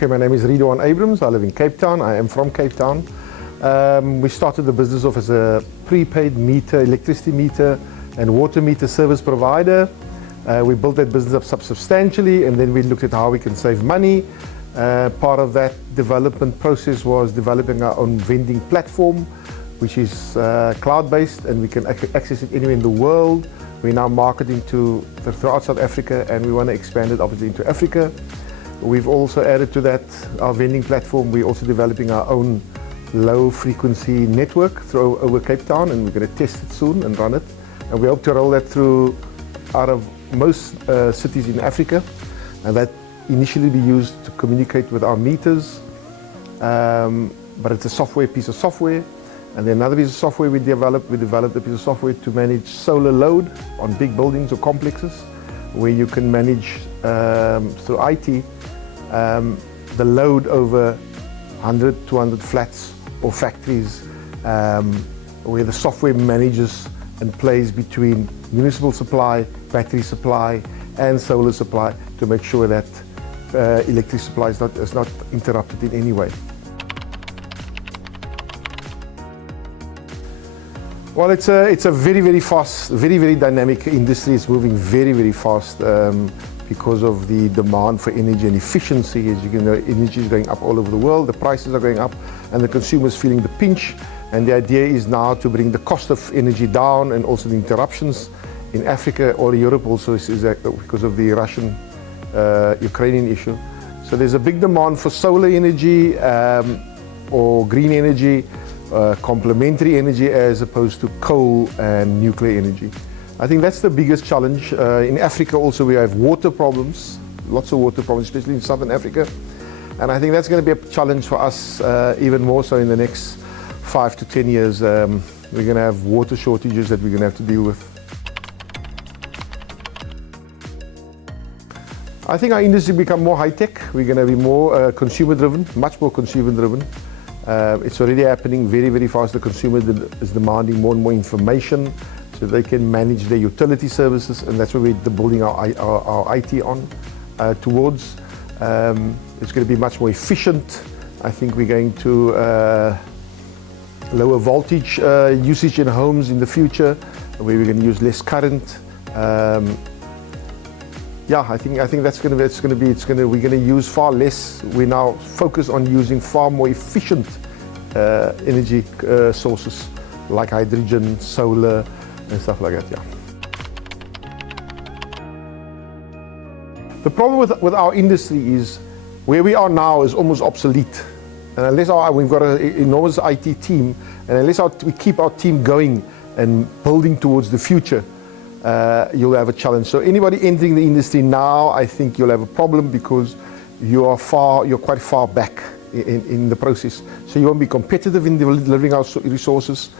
Okay, my name is Ridwaan Abrahams. I live in Cape Town. I am from Cape Town. We started the business off as a prepaid meter, electricity meter and water meter service provider. We built that business up substantially, and then we looked at how we can save money. Part of that development process was developing our own vending platform, which is cloud-based, and we can access it anywhere in the world. We're now marketing throughout South Africa, and we want to expand it obviously into Africa. We've also added to that our vending platform. We're also developing our own low-frequency network over Cape Town, and we're going to test it soon and run it. And we hope to roll that through out of most cities in Africa, and that initially be used to communicate with our meters. But it's a piece of software. And then another piece of software we developed a piece of software to manage solar load on big buildings or complexes, where you can manage through IT the load over 100, 200 flats or factories, where the software manages and plays between municipal supply, battery supply and solar supply to make sure that electricity supply is not interrupted in any way. Well, it's a very, very fast, very, very dynamic industry. It's moving very, very fast because of the demand for energy and efficiency. As you can know, energy is going up all over the world, the prices are going up, and the consumer's feeling the pinch. And the idea is now to bring the cost of energy down, and also the interruptions in Africa or Europe also is because of the Russian-Ukrainian issue. So there's a big demand for solar energy or green energy, complementary energy as opposed to coal and nuclear energy. I think that's the biggest challenge. In Africa also we have water problems, lots of water problems, especially in Southern Africa. And I think that's going to be a challenge for us even more so in the next 5 to 10 years. We're going to have water shortages that we're going to have to deal with. I think our industry become more high-tech. We're going to be more consumer-driven, much more consumer-driven. It's already happening very, very fast. The consumer is demanding more and more information so they can manage their utility services, and that's what we're building our IT on towards. It's going to be much more efficient. I think we're going to lower voltage usage in homes in the future, where we're going to use less current. Yeah, I think that's we're going to use far less. We now focus on using far more efficient energy sources like hydrogen, solar, and stuff like that. Yeah. The problem with our industry is where we are now is almost obsolete. And unless we've got an enormous IT team, and unless we keep our team going and building towards the future, you'll have a challenge. So anybody entering the industry now, I think you'll have a problem because you're quite far back in the process. So you won't be competitive in delivering our resources.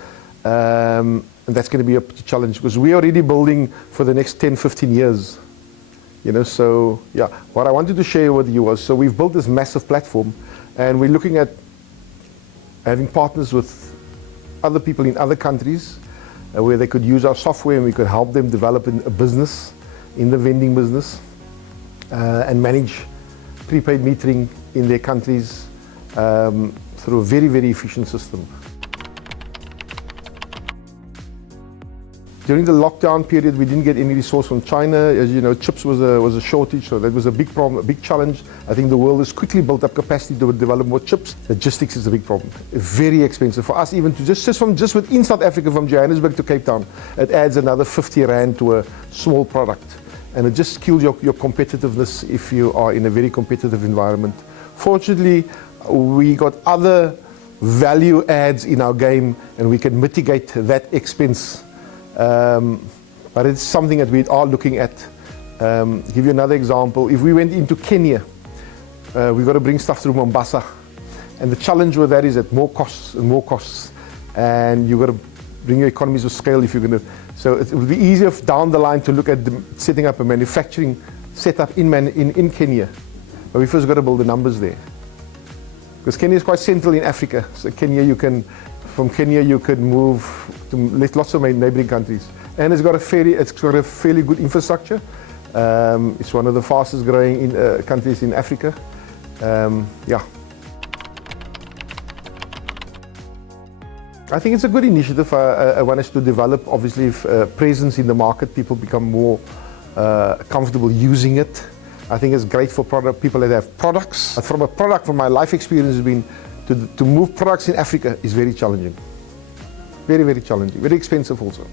And that's going to be a challenge because we're already building for the next 10, 15 years. You know, so yeah, what I wanted to share with you was, so we've built this massive platform, and we're looking at having partners with other people in other countries where they could use our software and we could help them develop a business in the vending business and manage prepaid metering in their countries through a very, very efficient system. During the lockdown period, we didn't get any resource from China. As you know, chips was a shortage, so that was a big problem, a big challenge. I think the world has quickly built up capacity to develop more chips. Logistics is a big problem. Very expensive for us, even to just within South Africa, from Johannesburg to Cape Town, it adds another 50 Rand to a small product, and it just kills your competitiveness if you are in a very competitive environment. Fortunately, we got other value adds in our game, and we can mitigate that expense. But it's something that we are looking at. Give you another example. If we went into Kenya, we've got to bring stuff through Mombasa. And the challenge with that is that more costs and more costs. And you've got to bring your economies of scale if you're going to. So it would be easier down the line to look at setting up a manufacturing setup in Kenya. But we first got to build the numbers there. Because Kenya is quite central in Africa. So from Kenya you could move to lots of neighboring countries, and it's got a fairly good infrastructure. It's one of the fastest growing countries in Africa, Yeah. I think it's a good initiative. I want us to develop, obviously, presence in the market. People become more comfortable using it. I think it's great for people that have products. But from my life experience has been to move products in Africa is very challenging. Very, very challenging. Very expensive also.